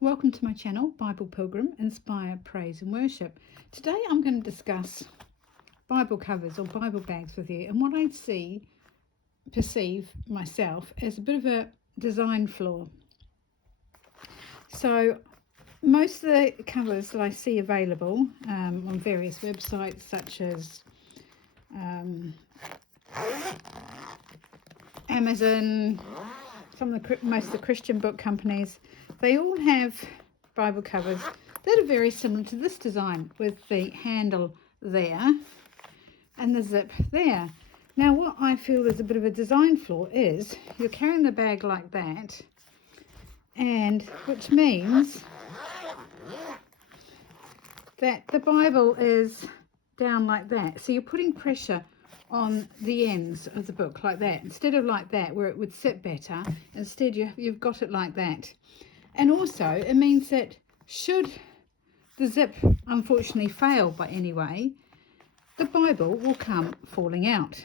Welcome to my channel, Bible Pilgrim, Inspire, Praise and Worship. Today I'm going to discuss Bible covers or Bible bags with you and what I perceive myself as a bit of a design flaw. So most of the covers that I see available on various websites such as Amazon, most of the Christian book companies, they all have Bible covers that are very similar to this design with the handle there and the zip there. Now what I feel is a bit of a design flaw is you're carrying the bag like that, and which means that the Bible is down like that, so you're putting pressure on the ends of the book like that instead of like that where it would sit better. Instead you've got it like that. And also it means that should the zip unfortunately fail by any way, the Bible will come falling out.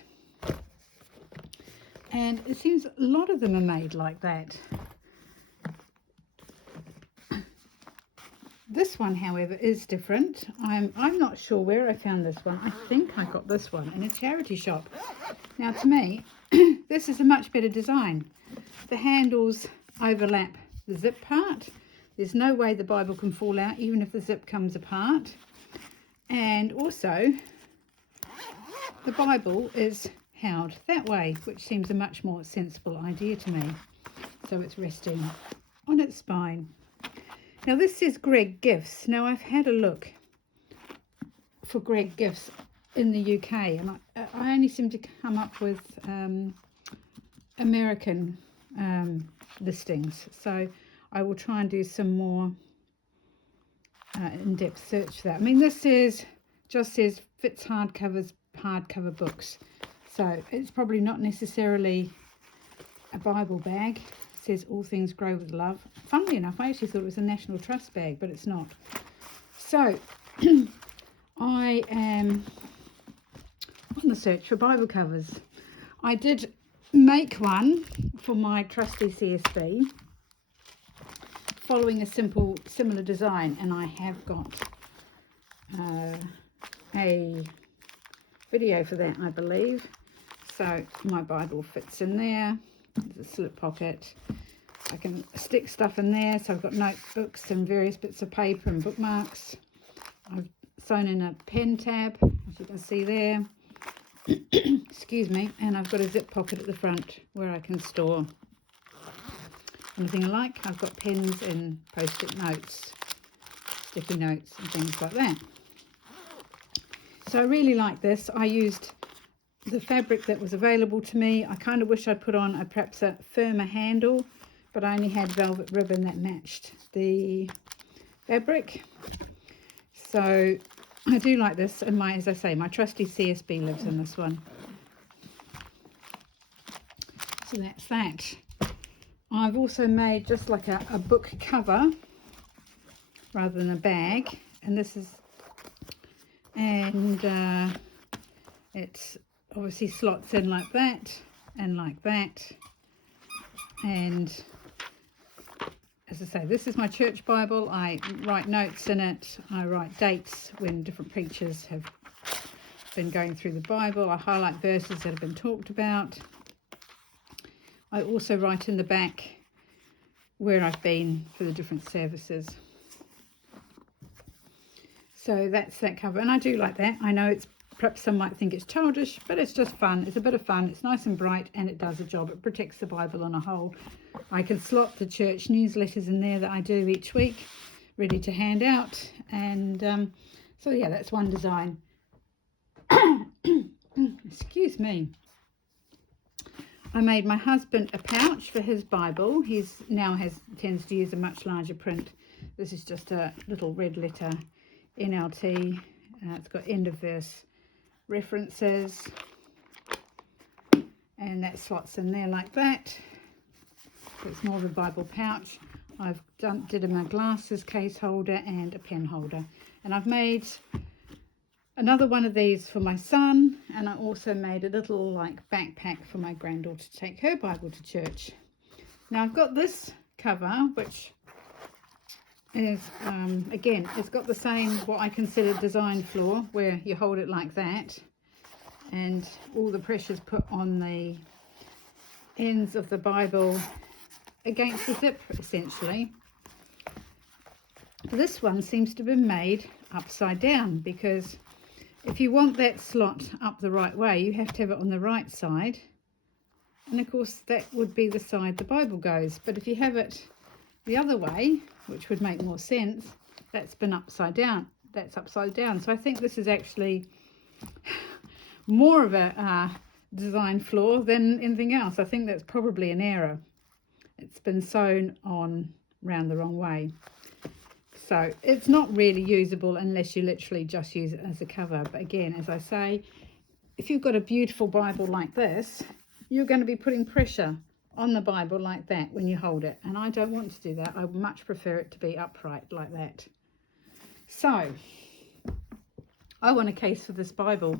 And it seems a lot of them are made like that. This one, however, is different. I'm not sure where I found this one. I think I got this one in a charity shop. Now to me, this is a much better design. The handles overlap the zip part. There's no way the Bible can fall out even if the zip comes apart. And also, the Bible is held that way, which seems a much more sensible idea to me. So it's resting on its spine. Now this says Greg Gifts. Now I've had a look for Greg Gifts in the UK, and I only seem to come up with American listings. So I will try and do some more in-depth search for that. I mean, this just says fits hardcover books. So it's probably not necessarily a Bible bag. It says all things grow with love. Funnily enough, I actually thought it was a National Trust bag, but it's not. So I am on the search for Bible covers. I did make one for my trusty CSB following a similar design, and I have got a video for that, I believe. So my Bible fits in there. There's a slip pocket. I can stick stuff in there, so I've got notebooks and various bits of paper and bookmarks. I've sewn in a pen tab, as you can see there. Excuse me. And I've got a zip pocket at the front where I can store anything I like. I've got pens and post-it notes, sticky notes and things like that. So I really like this. I used the fabric that was available to me. I kind of wish I'd put on perhaps a firmer handle, but I only had velvet ribbon that matched the fabric. So I do like this, and as I say, my trusty CSB lives in this one. So that's that. I've also made just like a book cover rather than a bag, and this is, and it's obviously slots in like that and like that. And as I say, this is my church Bible. I write notes in it. I write dates when different preachers have been going through the Bible. I highlight verses that have been talked about. I also write in the back where I've been for the different services. So that's that cover, and I do like that. I know it's perhaps some might think it's childish, but it's just fun. It's a bit of fun. It's nice and bright, and it does a job. It protects the Bible on a whole. I can slot the church newsletters in there that I do each week, ready to hand out. And so yeah, that's one design. Excuse me. I made my husband a pouch for his Bible. He's now tends to use a much larger print. This is just a little red letter NLT. It's got end of verse references, and that slots in there like that. So it's more of a Bible pouch. I've did him a glasses case holder and a pen holder, and I've made another one of these for my son, and I also made a little like backpack for my granddaughter to take her Bible to church. Now I've got this cover which is, again, it's got the same, what I consider design flaw, where you hold it like that and all the pressure's put on the ends of the Bible against the zip, essentially. This one seems to have been made upside down, because if you want that slot up the right way, you have to have it on the right side, and of course that would be the side the Bible goes. But if you have it the other way, which would make more sense, that's been upside down. That's upside down. So I think this is actually more of a design flaw than anything else. I think that's probably an error. It's been sewn on round the wrong way. So it's not really usable unless you literally just use it as a cover. But again, as I say, if you've got a beautiful Bible like this, you're going to be putting pressure on the Bible like that when you hold it. And I don't want to do that. I would much prefer it to be upright like that. So I want a case for this Bible,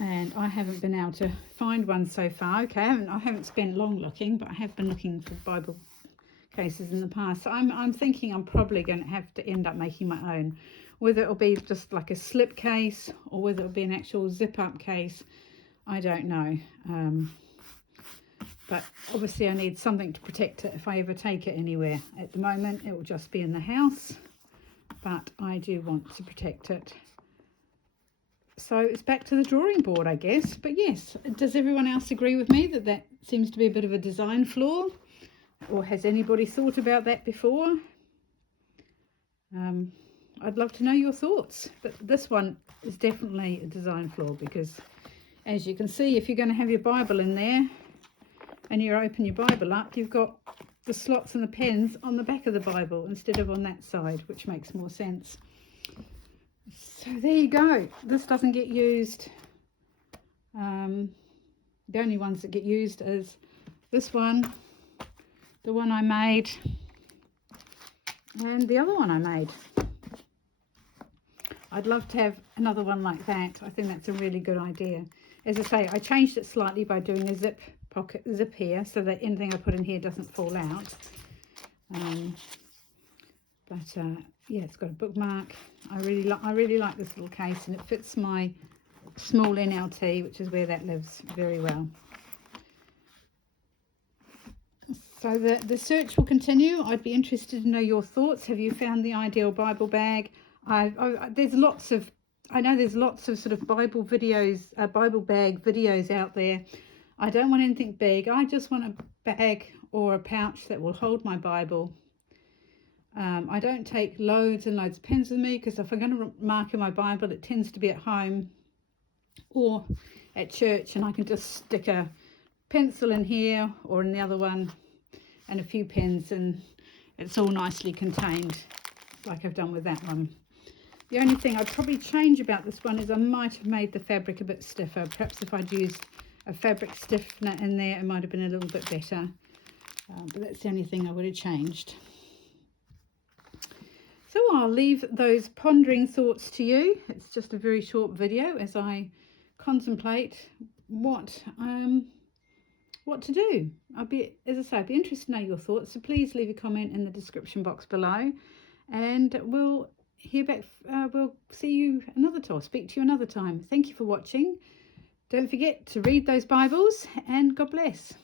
and I haven't been able to find one so far. Okay, I haven't spent long looking, but I have been looking for Bible cases in the past. So I'm thinking I'm probably going to have to end up making my own, whether it'll be just like a slip case or whether it'll be an actual zip up case. I don't know. But obviously I need something to protect it if I ever take it anywhere. At the moment it will just be in the house, but I do want to protect it. So it's back to the drawing board, I guess. But yes, does everyone else agree with me that that seems to be a bit of a design flaw? Or has anybody thought about that before? I'd love to know your thoughts. But this one is definitely a design flaw, because as you can see, if you're going to have your Bible in there and you open your Bible up, you've got the slots and the pens on the back of the Bible instead of on that side, which makes more sense. So there you go. This doesn't get used. The only ones that get used is this one, the one I made, and the other one I made. I'd love to have another one like that. I think that's a really good idea. As I say, I changed it slightly by doing a zip here, so that anything I put in here doesn't fall out. Yeah, it's got a bookmark. I really like this little case, and it fits my small NLT, which is where that lives, very well. So the search will continue. I'd be interested to know your thoughts. Have you found the ideal Bible bag? There's lots of sort of Bible videos, Bible bag videos out there. I don't want anything big. I just want a bag or a pouch that will hold my Bible. I don't take loads and loads of pens with me, because if I'm going to mark in my Bible, it tends to be at home or at church, and I can just stick a pencil in here or in the other one and a few pens, and it's all nicely contained like I've done with that one. The only thing I'd probably change about this one is I might have made the fabric a bit stiffer. Perhaps if I'd used a fabric stiffener in there, it might have been a little bit better. But that's the only thing I would have changed. So I'll leave those pondering thoughts to you. It's just a very short video as I contemplate what to do. As I say, I'd be interested to know your thoughts. So please leave a comment in the description box below, and we'll hear back. We'll see you another time. Speak to you another time. Thank you for watching. Don't forget to read those Bibles, and God bless.